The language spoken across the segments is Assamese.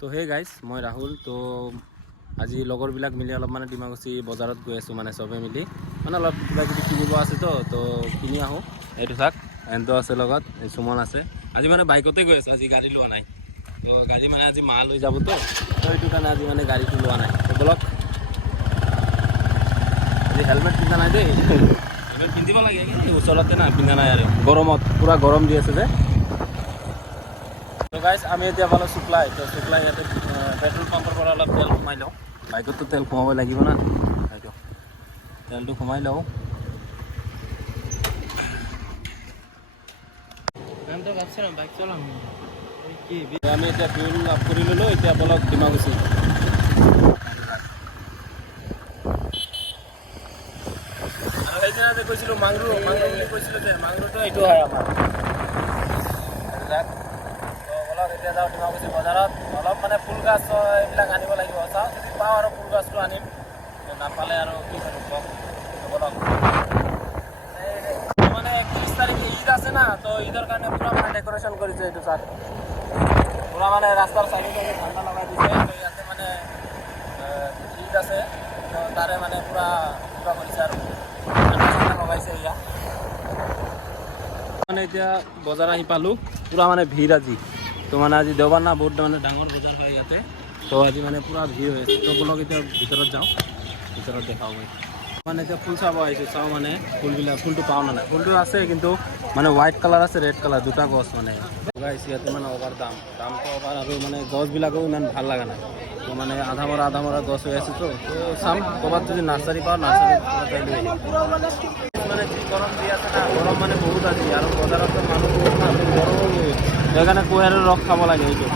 তো হে গাইজ মই ৰাহুল। তো আজি লগৰবিলাক মিলি অলপ মানে ডিমাকুছী বজাৰত গৈ আছোঁ, মানে চবে মিলি মানে অলপ কিবা কিবি কিনিব আছে তো কিনি আহোঁ। এইটো চাওক, এণ্টো আছে লগত, এই সুমন আছে। আজি মানে বাইকতে গৈ আছোঁ, আজি গাড়ী লোৱা নাই। তো গাড়ী মানে আজি মা লৈ যাব তো সেইটো কাৰণে আজি মানে গাড়ীটো লোৱা নাই। তো বলক, আজি হেলমেট পিন্ধা নাই দেই। হেলমেট পিন্ধিব লাগে, ওচৰতে না পিন্ধা নাই আৰু গৰমত, পূৰা গৰম দি আছে যে। তো গাইজ আমি এতিয়া পালোঁ শুক্লাই। তো শুক্লাই ইয়াতে পেট্ৰল পাম্পৰ পৰা অলপ তেল সোমাই লওঁ। বাইকততো তেল সোমাব লাগিব না, সেইটো তেলটো সোমাই লওঁ। বাইক চলাম কি আমি এতিয়া ফিউল আপ কৰি ল'লোঁ। এতিয়া বলক ডিমাকুছী। আৰু সেইদিনা যে কৈছিলোঁ মাংৰু বুলি কৈছিলোঁ যে, মাংৰুটো এইটো হয় আমাৰ। তো বলক এতিয়া যাওঁ ডিমাকুছী বজাৰত। অলপ মানে ফুল গাছ এইবিলাক আনিব লাগিব। চাওঁ যদি পাওঁ আৰু ফুল গাছটো আনিম, নাপালে আৰু কি কৰোঁ কওক। বলক, মানে 31 তাৰিখে ঈদ আছে না, তো ঈদৰ কাৰণে পূৰা মানে ডেক'ৰেশ্যন কৰিছে এইটো চাওক। পূৰা মানে ৰাস্তাৰ চাইডে চাইডে ঠাণ্ডা লগাই দিছে। তো ইয়াতে মানে ঈদ আছে, তো তাৰে মানে পূৰা কিবা কৰিছে আৰু ঠাণ্ডা লগাইছে এয়া। মানে এতিয়া বজাৰ আহি পালোঁ, পূৰা মানে ভিৰ আজি। তো মানে আজি দেওবাৰ না, বহুত মানে ডাঙৰ বজাৰ হয় ইয়াতে। তো আজি মানে পূৰা ভিৰ হৈ আছে। তো বলক এতিয়া ভিতৰত যাওঁ, ভিতৰত দেখাওঁ মই। মানে এতিয়া ফুল চাব আহিছোঁ, চাওঁ মানে ফুলবিলাক, ফুলটো পাওঁ নে নাই। ফুলটো আছে কিন্তু মানে হোৱাইট কালাৰ আছে, ৰেড কালাৰ, দুটা গছ মানে গাইছে ইয়াতে। মানে অভাৰ দামটো অভাৰ, আৰু মানে গছবিলাকো ইমান ভাল লগা নাই। তো মানে আধা মৰা গছ হৈ আছে। তো চাম ক'ৰবাত যদি নাৰ্চাৰী পাওঁ, নাৰ্চাৰীত লৈ আহিম। মানে যি গৰম দি আছে না, গৰম মানে বহুত আজি। আৰু বজাৰতো মানুহ বহুত না, গৰমো বহুত। সেইকাৰণে কুঁহিয়াৰৰ ৰস খাব লাগে। এইটো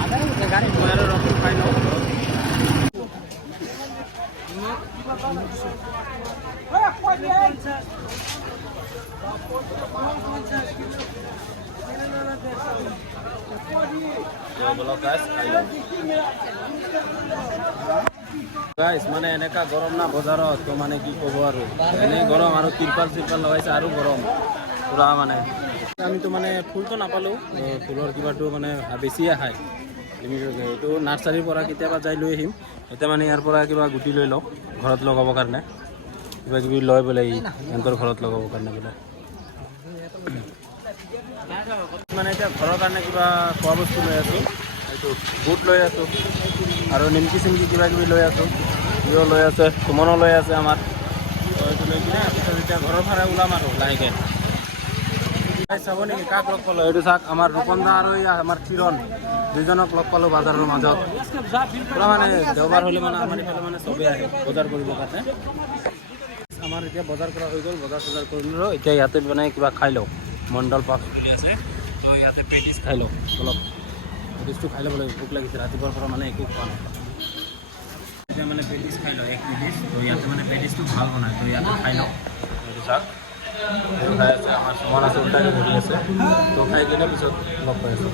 কুঁহিয়াৰৰ ৰসটো খাই লওঁ। গাইছ মানে এনেকা গৰম না বজাৰত, তো মানে কি ক'ব আৰু এনেই গৰম। আৰু তিৰপাল লগাইছে আৰু গৰম পূৰা মানে। আমিতো মানে ফুলটো নাপালোঁ, ফুলৰ কিবাটো মানে বেছিয়ে খায় লিমিটেড। এইটো নাৰ্চাৰীৰ পৰা কেতিয়াবা যাই লৈ আহিম। এতিয়া মানে ইয়াৰ পৰা কিবা গুটি লৈ লওঁ ঘৰত লগাবৰ কাৰণে। কিবা কিবি লয় বোলে সিহঁতৰ ঘৰত লগাবৰ কাৰণে বোলে। মানে এতিয়া ঘৰৰ কাৰণে কিবা খোৱা বস্তু লৈ আছোঁ। এইটো বুট লৈ আছোঁ, আৰু নিমকি চিমকি কিবা কিবি লৈ আছোঁ। ইও লৈ আছে, সুমনো লৈ আছে আমাৰ। তো এইটো লৈ কিনে পিছত এতিয়া ঘৰৰ ফালে ওলাম আৰু লাহেকৈ। চাব নেকি কাক লগ পালোঁ? এইটো চাওক, আমাৰ ৰূপন দা আৰু আমাৰ কিৰণ, দুইজনক লগ পালোঁ বজাৰৰ মাজত। পূৰা মানে দেওবাৰ হ'লে মানে আমাৰ এইফালে মানে চবেই আহে বজাৰ কৰিবৰ কাৰণে। আমাৰ এতিয়া বজাৰ কৰা হৈ গ'ল, বজাৰ চজাৰ কৰিলোঁ। এতিয়া ইয়াতে মানে কিবা খাই লওঁ, মণ্ডল পাব বুলি আছে। তো ইয়াতে পেটিছ খাই লওঁ অলপ। পেটিছটো খাই ল'ব লাগিব, ভোক লাগিছে ৰাতিপুৱাৰ পৰা মানে একো খোৱা নাই। এতিয়া মানে পেটিছ খাই লওঁ, 1 পেটিছ। তো ইয়াতে মানে পেটিছটো ভাল বনায়, তো ইয়াতে খাই লওঁ। এইটো চাওক, খাই আছে আমাৰ সমান আছে, উল্টাকে ধৰি আছে। তো খাই কিনে পিছত লগ পাই আছোঁ।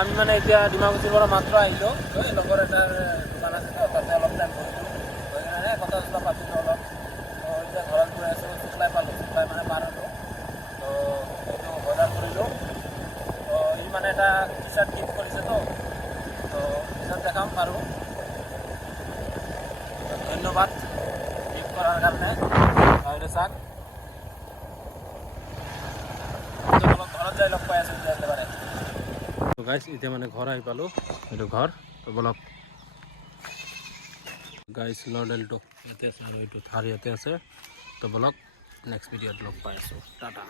আমি মানে এতিয়া ডিমাকুছীৰ পৰা মাত্ৰ আহিলোঁ। এই লগৰ এটাৰ দোকান আছে, তো তাতে অলপ টাইম বহিলোঁ, বহি কিনে কথা চথা পাতিলোঁ অলপ। তো এতিয়া ঘৰত গৈ আছোঁ। শুক্লাই পালোঁ, শুক্লাই মানে পাৰ হ'লোঁ। তো এইটো বজাৰ কৰিলোঁ। তো ই মানে এটা টি চাৰ্ট গিফ্ট কৰিছে। তো পিছত দেখাম বাৰু। ধন্যবাদ গিফ্ট কৰাৰ কাৰণে। আৰু চাওক, ঘৰত যাই লগ পাই আছোঁ এতিয়া একেবাৰে। তো গাইছ এতিয়া মানে ঘৰ আহি পালোঁ, এইটো ঘৰ। তো বলক গাইছ, লডেলটো ইয়াতে আছে আৰু এইটো থাৰ ইয়াতে আছে। তো বলক নেক্সট ভিডিঅ'ত লগ পাই আছোঁ। টাটা।